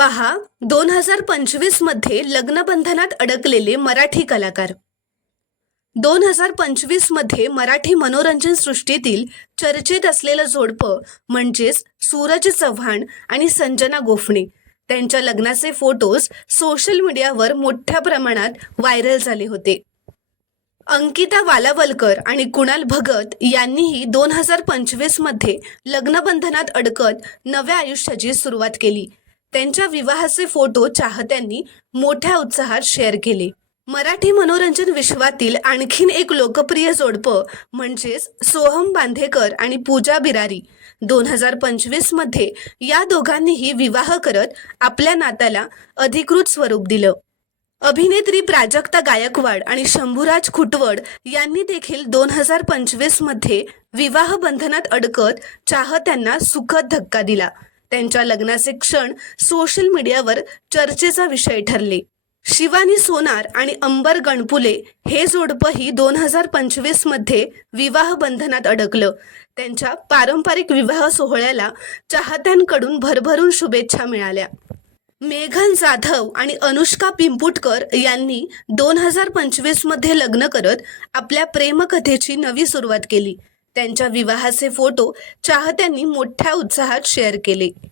पहा 2025 मध्ये लग्नबंधनात अडकलेले मराठी कलाकार. 2025 मध्ये मराठी मनोरंजन सृष्टीतील चर्चेत असलेलं जोडपं म्हणजेच सूरज चव्हाण आणि संजना गोफणे. त्यांच्या लग्नाचे फोटोज सोशल मीडियावर मोठ्या प्रमाणात व्हायरल झाले होते. अंकिता वालावलकर आणि कुणाल भगत यांनीही 2025 मध्ये लग्नबंधनात अडकत नव्या आयुष्याची सुरुवात केली. त्यांच्या विवाहाचे फोटो चाहत्यांनी मोठ्या उत्साहात शेअर केले. मराठी मनोरंजन विश्वातील आणखीन एक लोकप्रिय जोडपं म्हणजेच सोहम बांदेकर आणि पूजा बिरारी. 2025 मध्ये या दोघांनीही विवाह करत आपल्या नात्याला अधिकृत स्वरूप दिलं. अभिनेत्री प्राजक्ता गायकवाड आणि शंभूराज खुटवड यांनी देखील 2025 मध्ये विवाह बंधनात अडकत चाहत्यांना सुखद धक्का दिला. त्यांच्या लग्नाचे क्षण सोशल मीडियावर चर्चेचा विषय ठरले. शिवानी सोनार आणि अंबर गणपुले हे जोडपंही 2025 मध्ये विवाह बंधनात अडकलं. त्यांच्या पारंपरिक विवाह सोहळ्याला चाहत्यांकडून भरभरून शुभेच्छा मिळाल्या. मेघन जाधव आणि अनुष्का पिंपुटकर यांनी 2025 मध्ये लग्न करत आपल्या प्रेमकथेची नवी सुरुवात केली. त्यांच्या विवाहाचे फोटो चाहत्यांनी मोठ्या उत्साहात शेअर केले.